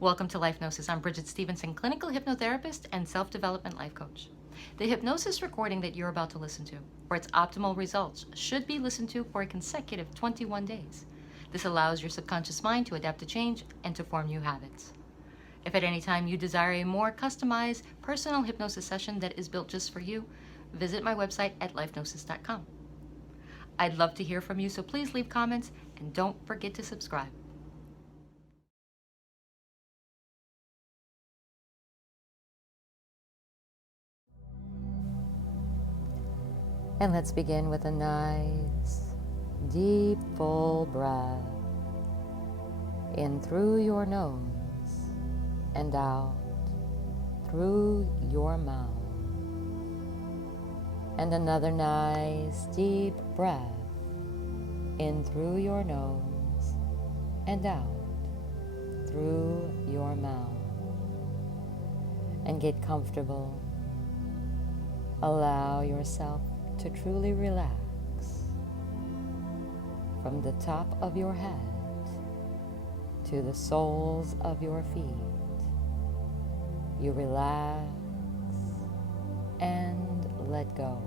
Welcome to Hypnosis. I'm Bridgett Stephenson, clinical hypnotherapist and self-development life coach. The hypnosis recording that you're about to listen to, for its optimal results, should be listened to for a consecutive 21 days. This allows your subconscious mind to adapt to change and to form new habits. If at any time you desire a more customized, personal hypnosis session that is built just for you, visit my website at lifenosis.com. I'd love to hear from you, so please leave comments and don't forget to subscribe. And let's begin with a nice, deep, full breath in through your nose and out through your mouth. And another nice, deep breath in through your nose and out through your mouth. And get comfortable. Allow yourself to truly relax from the top of your head to the soles of your feet. You relax and let go.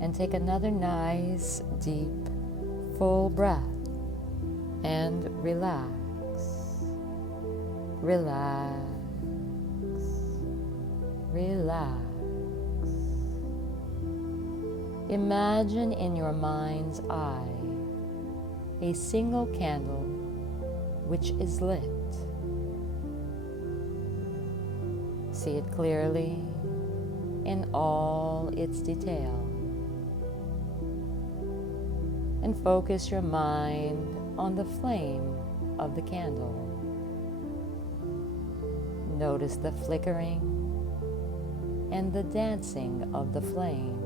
And take another nice, deep, full breath and relax. Relax. Relax. Imagine in your mind's eye a single candle which is lit. See it clearly in all its detail. And focus your mind on the flame of the candle. Notice the flickering and the dancing of the flame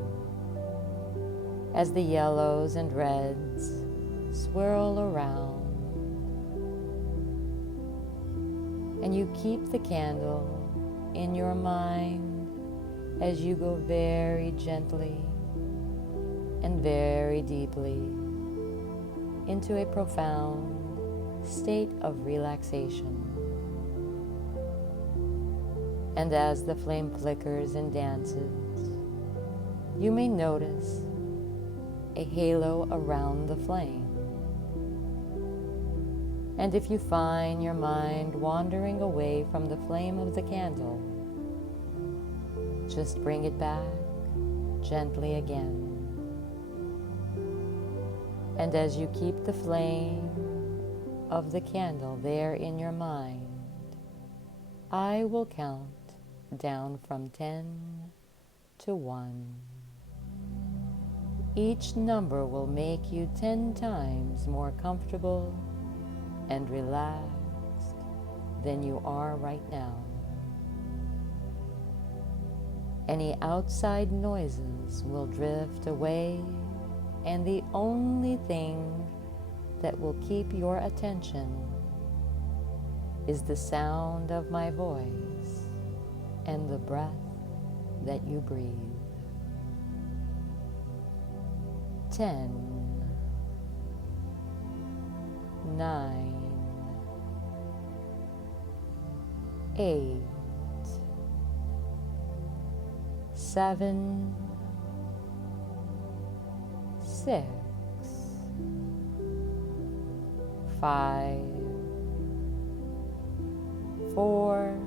as the yellows and reds swirl around. And you keep the candle in your mind as you go very gently and very deeply into a profound state of relaxation. And as the flame flickers and dances, you may notice a halo around the flame. And if you find your mind wandering away from the flame of the candle, just bring it back gently again. And as you keep the flame of the candle there in your mind, I will count down from 10 to 1. Each number will make you 10 times more comfortable and relaxed than you are right now. Any outside noises will drift away, and the only thing that will keep your attention is the sound of my voice and the breath that you breathe. 10, 9, 8, 7, 6, 5, 4,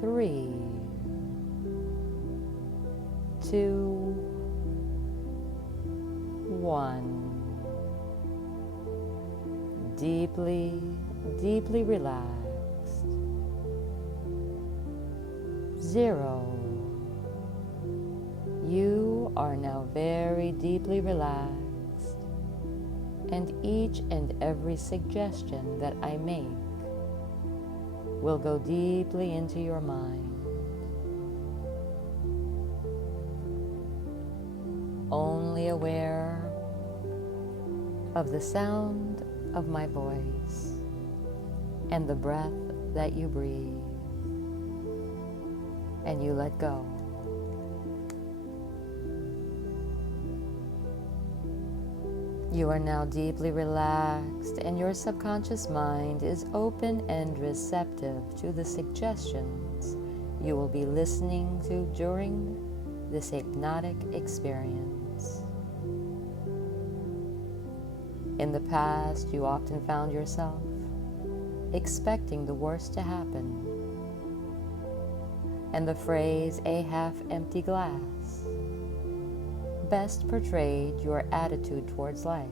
3, 2, 1. Deeply, deeply relaxed. 0. You are now very deeply relaxed, and each and every suggestion that I make will go deeply into your mind. Only aware of the sound of my voice and the breath that you breathe, and you let go. You are now deeply relaxed, and your subconscious mind is open and receptive to the suggestions you will be listening to during this hypnotic experience. In the past, you often found yourself expecting the worst to happen, and the phrase "a half-empty glass" best portrayed your attitude towards life.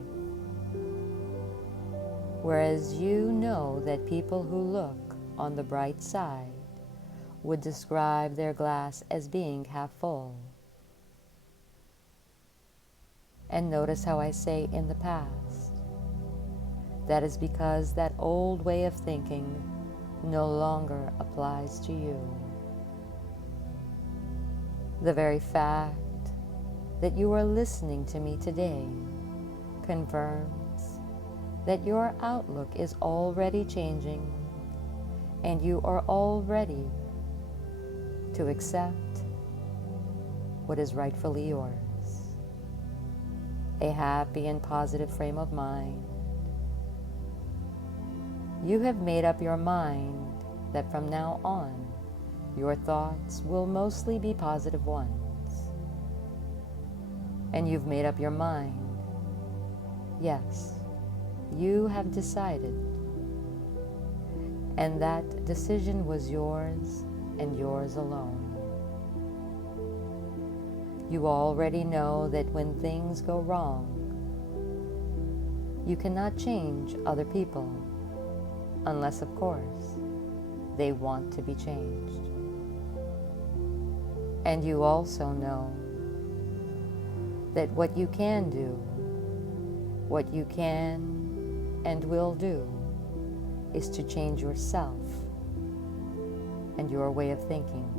Whereas you know that people who look on the bright side would describe their glass as being half full. And notice how I say "in the past." That is because that old way of thinking no longer applies to you. The very fact that you are listening to me today confirms that your outlook is already changing, and you are all ready to accept what is rightfully yours. A happy and positive frame of mind. You have made up your mind that from now on, your thoughts will mostly be positive ones. And you've made up your mind. Yes, you have decided. And that decision was yours and yours alone. You already know that when things go wrong, you cannot change other people, unless, of course, they want to be changed. And you also know that what you can do, what you can and will do, is to change yourself and your way of thinking.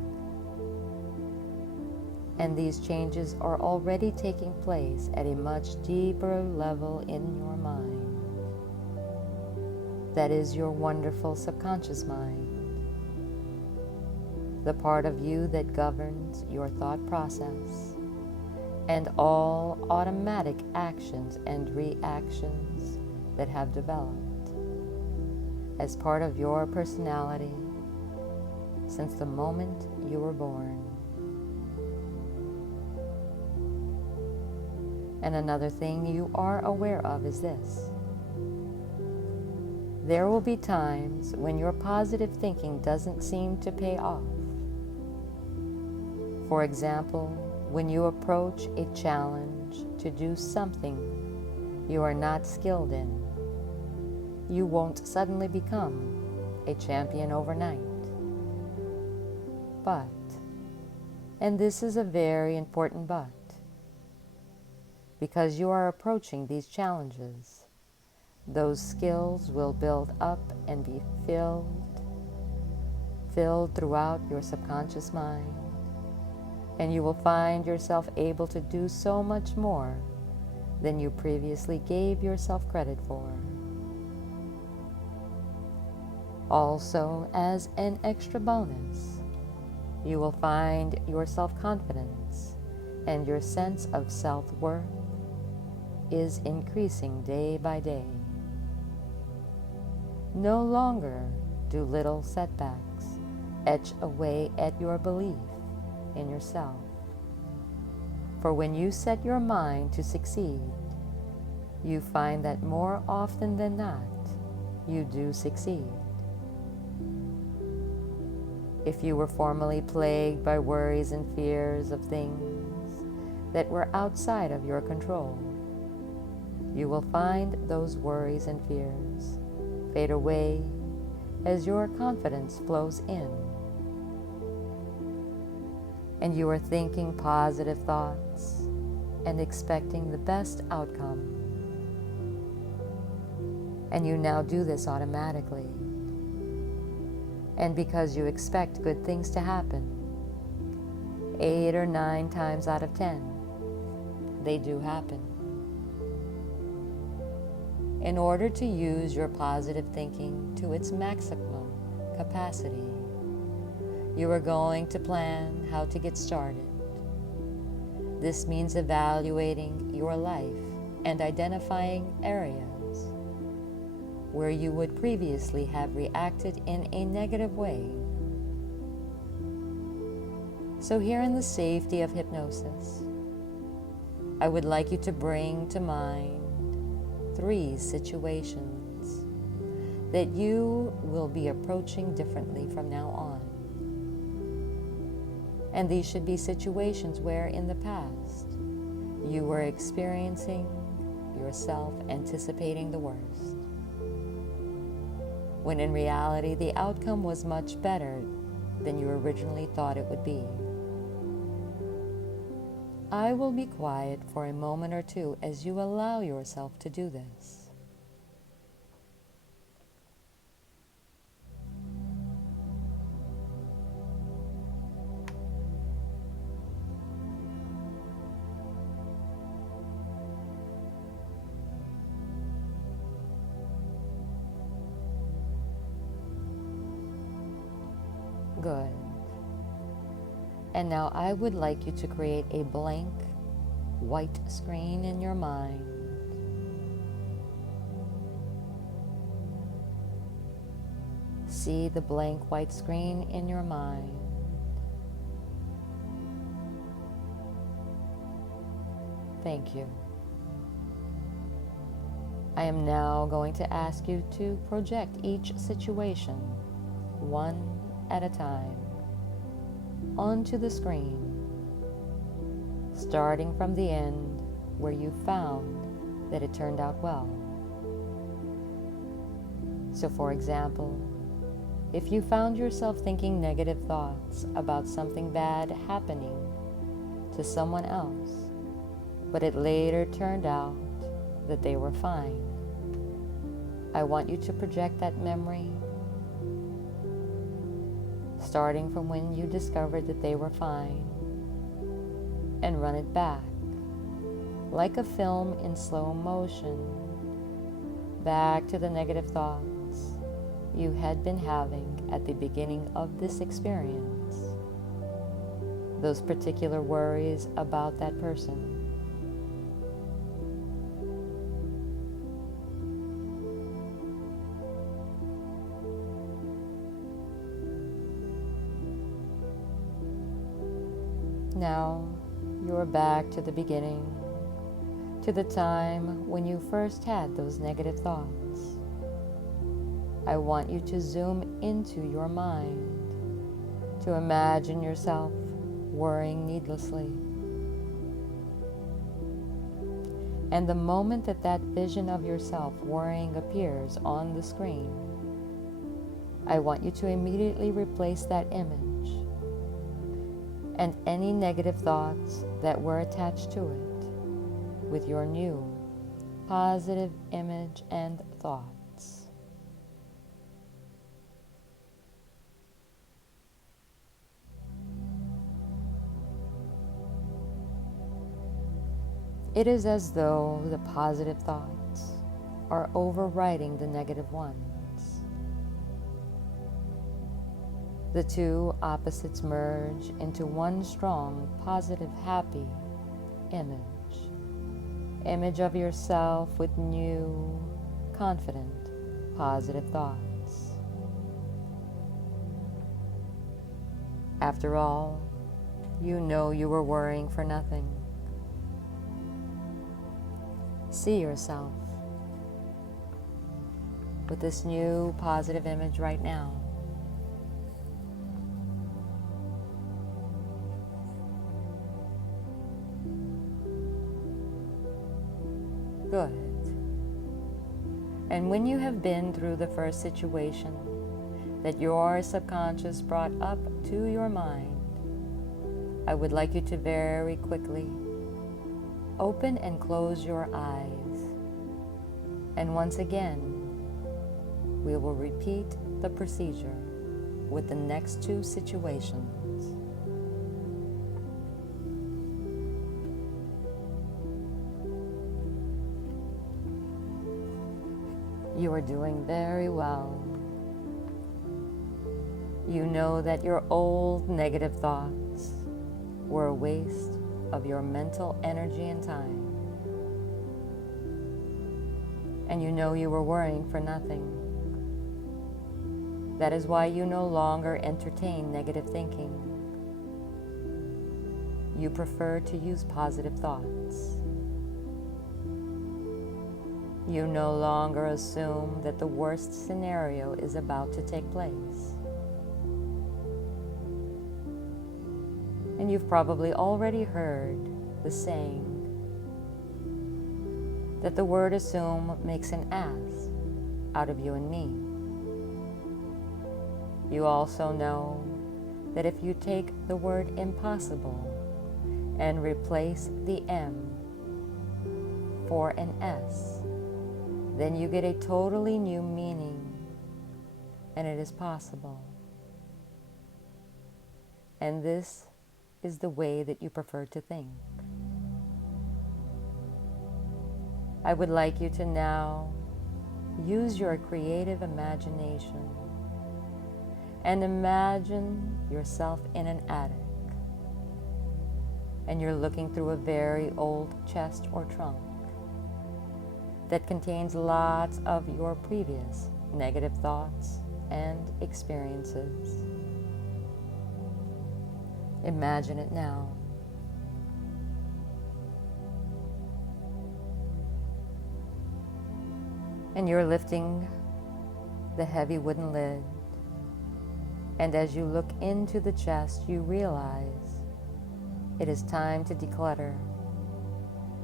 And these changes are already taking place at a much deeper level in your mind. That is your wonderful subconscious mind, the part of you that governs your thought process and all automatic actions and reactions that have developed as part of your personality since the moment you were born. And another thing you are aware of is this. There will be times when your positive thinking doesn't seem to pay off. For example, when you approach a challenge to do something you are not skilled in, you won't suddenly become a champion overnight. But, and this is a very important but, because you are approaching these challenges, those skills will build up and be filled throughout your subconscious mind, and you will find yourself able to do so much more than you previously gave yourself credit for. Also, as an extra bonus, you will find your self-confidence and your sense of self-worth is increasing day by day. No longer do little setbacks etch away at your belief in yourself. For when you set your mind to succeed, you find that more often than not, you do succeed. If you were formerly plagued by worries and fears of things that were outside of your control, you will find those worries and fears fade away as your confidence flows in. And you are thinking positive thoughts and expecting the best outcome. And you now do this automatically. And because you expect good things to happen, 8 or 9 times out of 10, they do happen. In order to use your positive thinking to its maximum capacity, you are going to plan how to get started. This means evaluating your life and identifying areas where you would previously have reacted in a negative way. So here in the safety of hypnosis, I would like you to bring to mind 3 situations that you will be approaching differently from now on. And these should be situations where in the past you were experiencing yourself anticipating the worst, when in reality the outcome was much better than you originally thought it would be. I will be quiet for a moment or two as you allow yourself to do this. Good. And now I would like you to create a blank white screen in your mind. See the blank white screen in your mind. Thank you. I am now going to ask you to project each situation, one at a time, onto the screen, starting from the end where you found that it turned out well. So for example, if you found yourself thinking negative thoughts about something bad happening to someone else, but it later turned out that they were fine, I want you to project that memory starting from when you discovered that they were fine, and run it back, like a film in slow motion, back to the negative thoughts you had been having at the beginning of this experience, those particular worries about that person. Now, you're back to the beginning, to the time when you first had those negative thoughts. I want you to zoom into your mind, to imagine yourself worrying needlessly. And the moment that that vision of yourself worrying appears on the screen, I want you to immediately replace that image and any negative thoughts that were attached to it with your new positive image and thoughts. It is as though the positive thoughts are overriding the negative ones. The two opposites merge into one strong, positive, happy image of yourself with new, confident, positive thoughts. After all, you know you were worrying for nothing. See yourself with this new positive image right now. Good. And when you have been through the first situation that your subconscious brought up to your mind, I would like you to very quickly open and close your eyes. And once again, we will repeat the procedure with the next 2 situations. You are doing very well. You know that your old negative thoughts were a waste of your mental energy and time. and you know you were worrying for nothing. That is why you no longer entertain negative thinking. You prefer to use positive thoughts. You no longer assume that the worst scenario is about to take place. And you've probably already heard the saying that the word assume makes an ass out of you and me. You also know that if you take the word impossible and replace the M for an S, then you get a totally new meaning, and it is possible. And this is the way that you prefer to think. I would like you to now use your creative imagination and imagine yourself in an attic, and you're looking through a very old chest or trunk that contains lots of your previous negative thoughts and experiences. Imagine it now. And you're lifting the heavy wooden lid, and as you look into the chest, you realize it is time to declutter.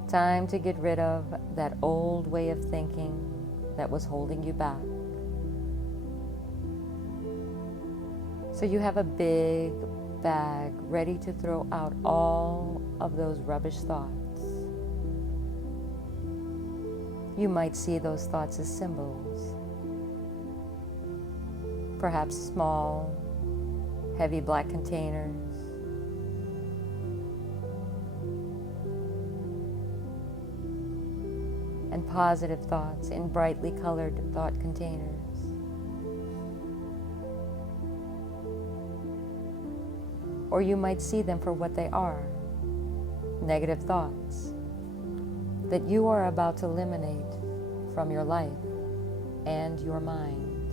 Time to get rid of that old way of thinking that was holding you back. So you have a big bag ready to throw out all of those rubbish thoughts. You might see those thoughts as symbols. Perhaps small, heavy black containers. And positive thoughts in brightly colored thought containers. Or you might see them for what they are, negative thoughts that you are about to eliminate from your life and your mind.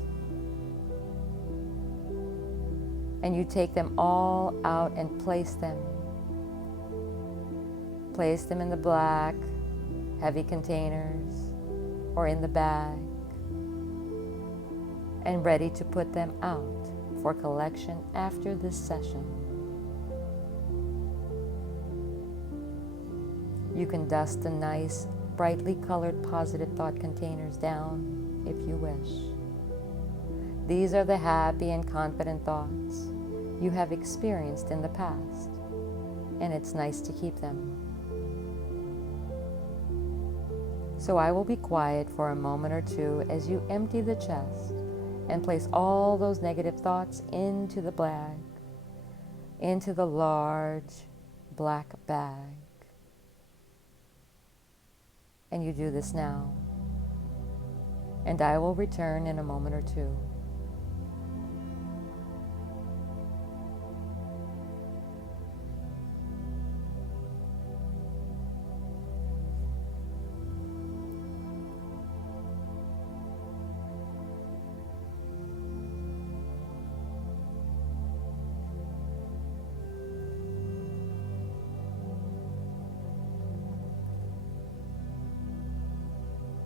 And you take them all out and place them. Place them in the black, heavy containers or in the bag, and ready to put them out for collection after this session. You can dust the nice, brightly colored positive thought containers down if you wish. These are the happy and confident thoughts you have experienced in the past, and it's nice to keep them. So I will be quiet for a moment or two as you empty the chest and place all those negative thoughts into the bag, into the large black bag. And you do this now, and I will return in a moment or two.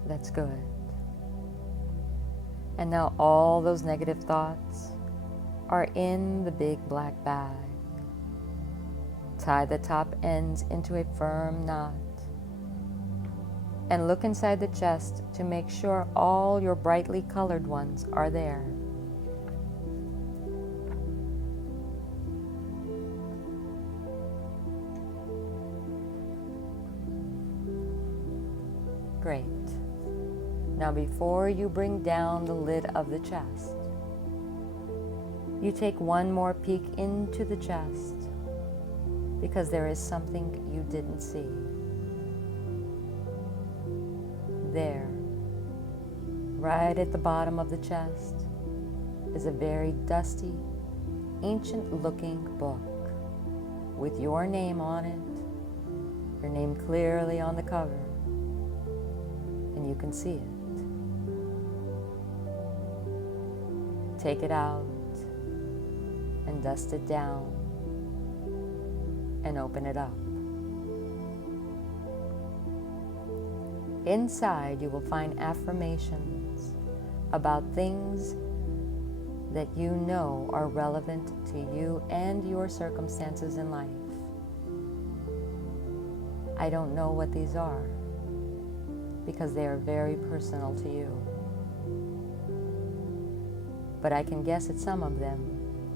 That's good. And now all those negative thoughts are in the big black bag. Tie the top ends into a firm knot and look inside the chest to make sure all your brightly colored ones are there. Great. Now before you bring down the lid of the chest, you take one more peek into the chest because there is something you didn't see. There, right at the bottom of the chest, is a very dusty, ancient-looking book with your name on it, your name clearly on the cover, and you can see it. take it out and dust it down and open it up. Inside, you will find affirmations about things that you know are relevant to you and your circumstances in life. I don't know what these are because they are very personal to you. But I can guess at some of them,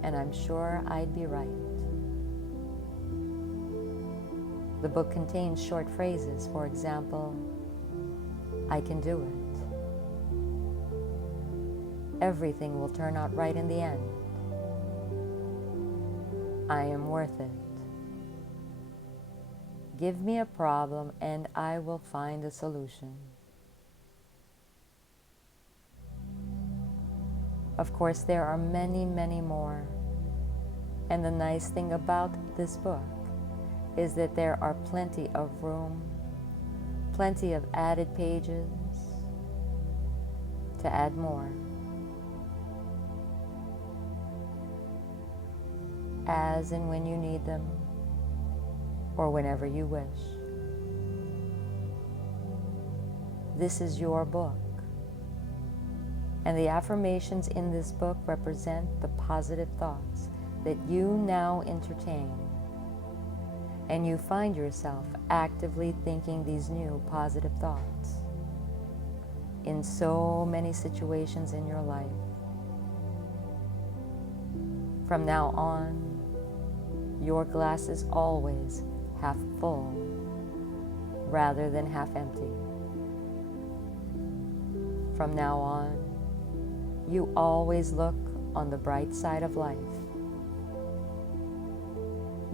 and I'm sure I'd be right. The book contains short phrases, for example, I can do it. Everything will turn out right in the end. I am worth it. Give me a problem and I will find a solution. Of course, there are many, many more. And the nice thing about this book is that there are plenty of room, plenty of added pages to add more. As and when you need them, or whenever you wish. This is your book. And the affirmations in this book represent the positive thoughts that you now entertain. And you find yourself actively thinking these new positive thoughts in so many situations in your life. From now on, your glass is always half full rather than half empty. From now on, you always look on the bright side of life.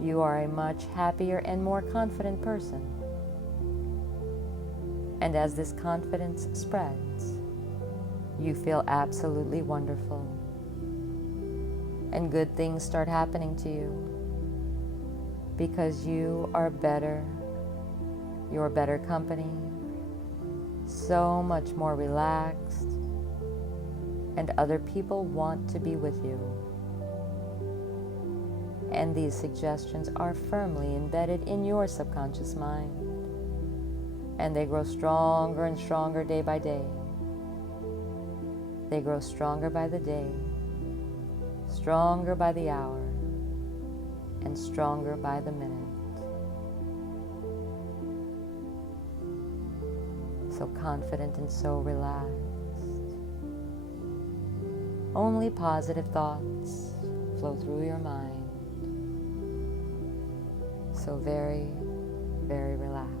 You are a much happier and more confident person. And as this confidence spreads, you feel absolutely wonderful. And good things start happening to you because you are better, you're better company, so much more relaxed, and other people want to be with you. And these suggestions are firmly embedded in your subconscious mind, and they grow stronger and stronger day by day. They grow stronger by the day, stronger by the hour, and stronger by the minute. So confident and so relaxed. Only positive thoughts flow through your mind. So very, very relaxed.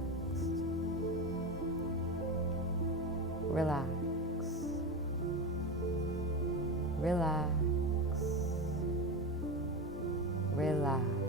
Relax. Relax. Relax.